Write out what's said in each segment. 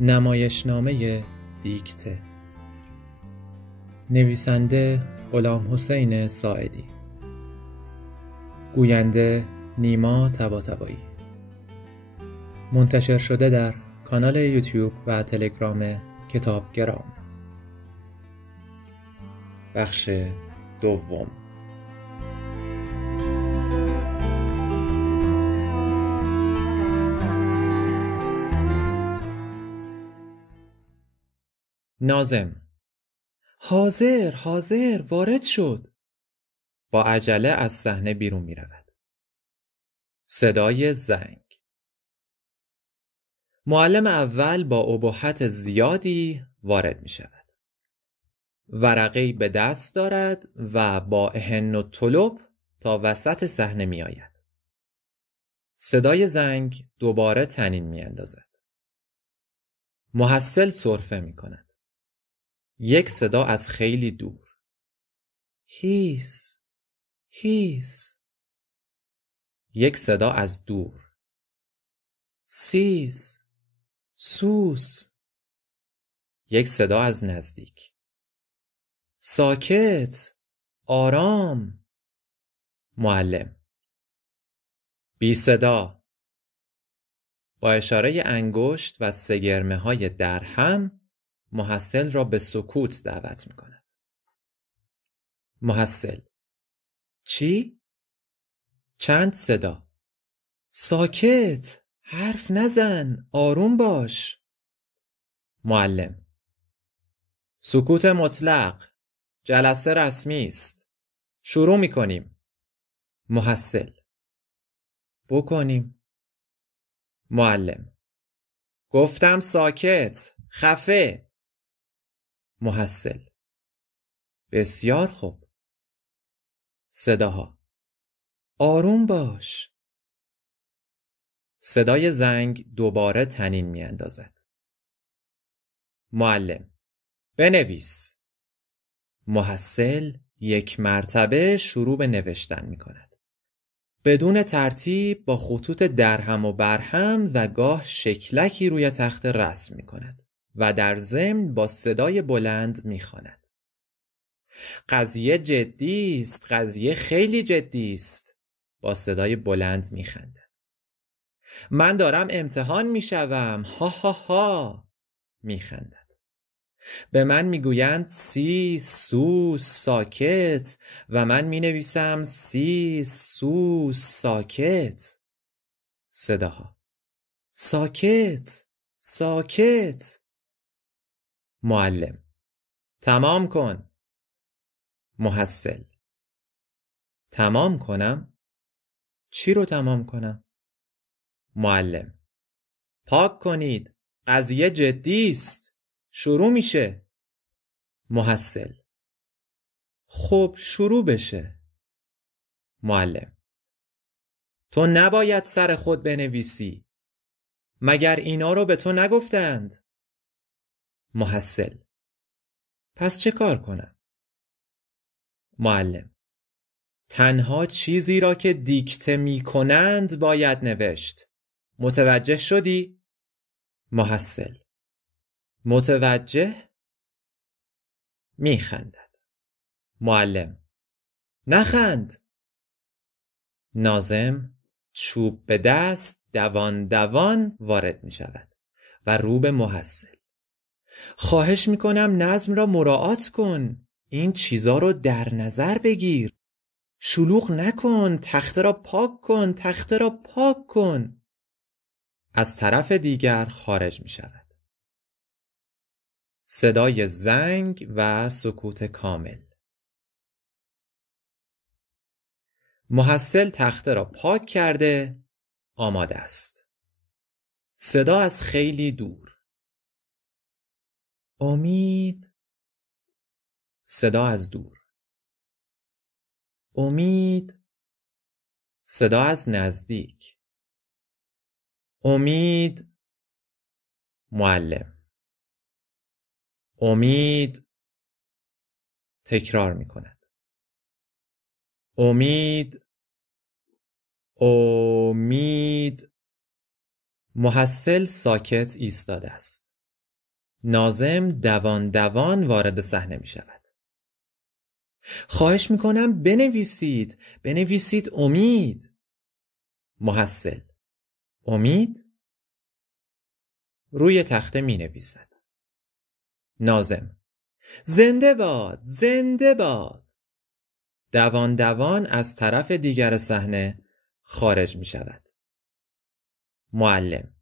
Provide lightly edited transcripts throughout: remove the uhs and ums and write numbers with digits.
نمایشنامه دیکته، نویسنده غلامحسین ساعدی، گوینده نیما طباطبایی، منتشر شده در کانال یوتیوب و تلگرام کتابگرام. بخش دوم. ناظم: حاضر وارد شد. با عجله از صحنه بیرون می رود. صدای زنگ. معلم اول با ابهت زیادی وارد می شود. ورقه‌ای به دست دارد و با احن و طلب تا وسط صحنه می آید. صدای زنگ دوباره طنین می اندازد. محصل سرفه می کند. یک صدا از خیلی دور: هیس. یک صدا از دور: سیس. سوس. یک صدا از نزدیک: ساکت، آرام. معلم: بی صدا. با اشاره انگشت و سگرمه های درهم محصل را به سکوت دعوت می کند. محصل: چی؟ چند صدا: ساکت، حرف نزن، آروم باش. معلم: سکوت مطلق، جلسه رسمی است. شروع می کنیم. محصل: بکنیم. معلم: گفتم ساکت، خفه. محصل: بسیار خوب. صداها: آروم باش. صدای زنگ دوباره طنین می اندازد. معلم: بنویس. محصل یک مرتبه شروع به نوشتن می کند. بدون ترتیب با خطوط درهم و برهم و گاه شکلکی روی تخت رسم می کند و در ضمن با صدای بلند می خواند. قضیه جدی است، قضیه خیلی جدی است. با صدای بلند می خندد. من دارم امتحان می شوم، ها ها ها. می خندد. به من می گویند سیس، سوس، ساکت و من می نویسم سیس، سوس، ساکت. صداها: ساکت. معلم: تمام کن. محصل: تمام کنم؟ چی رو تمام کنم؟ معلم: پاک کنید، قضیه جدی است. شروع میشه. محصل: خب شروع بشه. معلم: تو نباید سر خود بنویسی. مگر اینا رو به تو نگفتند؟ محصل: پس چه کار کنم؟ معلم: تنها چیزی را که دیکته می کنند باید نوشت. متوجه شدی؟ محصل: متوجه؟ می خندد. معلم: نخند. ناظم چوب به دست دوان وارد می شود و رو به محصل: خواهش می کنم نظم را مراعات کن. این چیزا رو در نظر بگیر. شلوغ نکن. تخته را پاک کن. از طرف دیگر خارج می شود. صدای زنگ و سکوت کامل. محصل تخته را پاک کرده آماده است. صدا از خیلی دور: امید. صدا از دور: امید. صدا از نزدیک: امید. معلم: امید. تکرار می کند: امید. محصل ساکت ایستاده است. ناظم دوان دوان وارد صحنه می شود. خواهش می کنم بنویسید. بنویسید امید. محصل: امید؟ روی تخته می نویسد. ناظم: زنده باد، زنده باد. دوان دوان از طرف دیگر صحنه خارج می شود. معلم: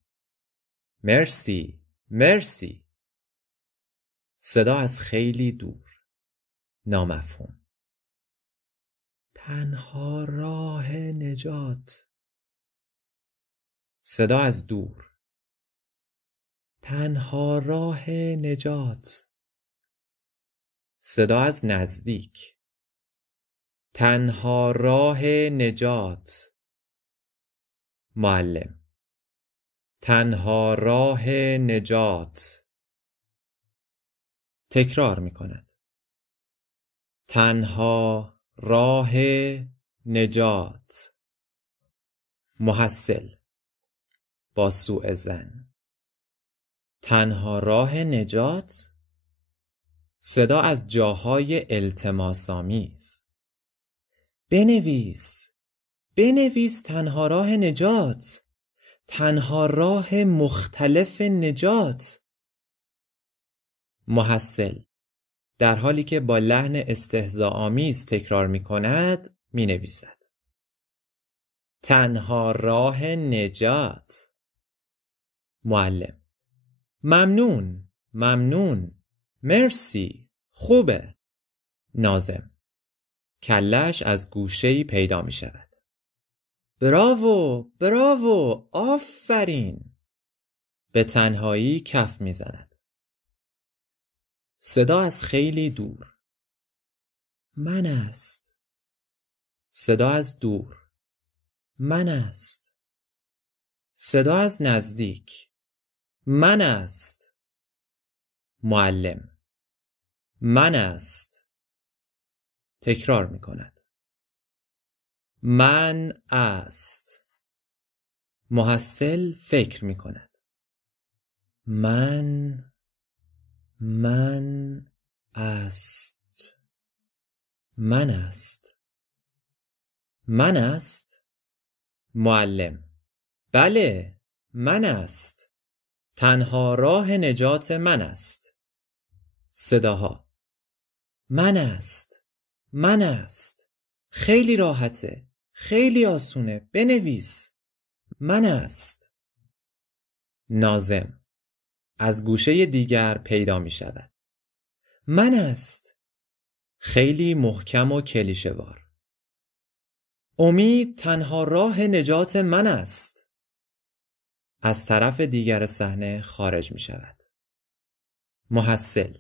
مرسی، مرسی. صدا از خیلی دور. نامفهوم. تنها راه نجات. صدا از دور. تنها راه نجات. صدا از نزدیک. تنها راه نجات. معلم: تنها راه نجات. تکرار می کند. تنها راه نجات. محصل با سوء ظن: تنها راه نجات؟ صدا از جاهای التماس‌آمیز: بنویس، بنویس تنها راه نجات، تنها راه مختلف نجات. محصل در حالی که با لحن استهزاء‌آمیز تکرار می کند می نویسد: تنها راه نجات. معلم: ممنون، ممنون، مرسی، خوبه. ناظم کله‌اش از گوشه‌ای پیدا می شود. براوو، براوو، آفرین. به تنهایی کف می زند. صدا از خیلی دور: من است. صدا از دور: من است. صدا از نزدیک: من است. معلم: من است. تکرار می کند. من است. محصل فکر می کند. من است. من است. من است. معلم: بله، من است. تنها راه نجات من است. صداها: من است. من است. خیلی راحته. خیلی آسونه. بنویس. من است. ناظم از گوشه دیگر پیدا می شود. من است. خیلی محکم و کلیشه‌وار: امید تنها راه نجات من است. از طرف دیگر صحنه خارج می شود. محصل: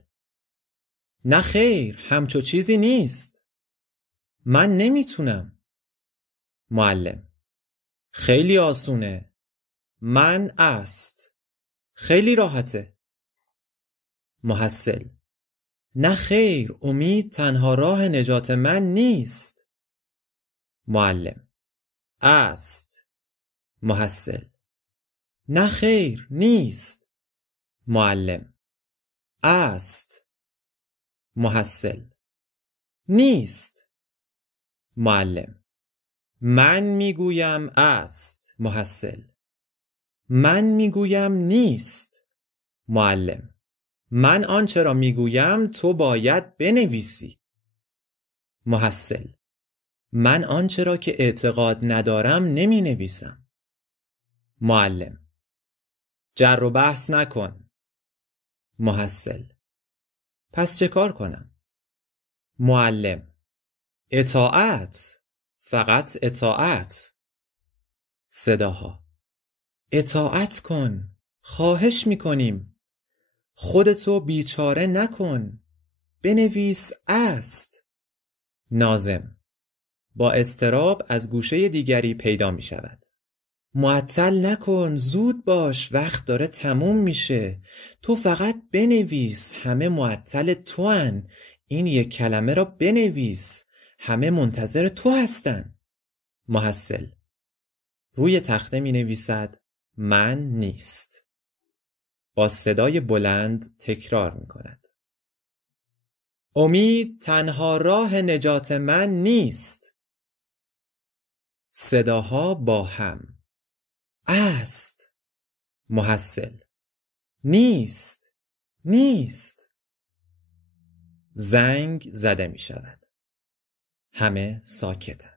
نه خیر، همچو چیزی نیست. من نمیتونم. معلم: خیلی آسونه. من است. خیلی راحته. محصل: نه خیر، امید تنها راه نجات من نیست. معلم: است. محصل: نه خیر، نیست. معلم: است. محصل: نیست. معلم: من میگویم است. محصل: من میگویم نیست. معلم: من آنچه را میگویم تو باید بنویسی. محصل: من آنچه را که اعتقاد ندارم نمی نویسم. معلم: جر و بحث نکن. محصل: پس چه کار کنم؟ معلم: اطاعت، فقط اطاعت. صداها: اطاعت کن، خواهش میکنیم. خودتو بیچاره نکن. بنویس است. ناظم با اضطراب از گوشه دیگری پیدا می شود. معطل نکن، زود باش، وقت داره تموم میشه. تو فقط بنویس، همه معطل تو هن. این یک کلمه را بنویس، همه منتظر تو هستن. محصل روی تخته می نویسد: من نیست. با صدای بلند تکرار می کند. امید تنها راه نجات من نیست. صداها با هم. است. محصل. نیست. نیست. زنگ زده می شود. همه ساکتند.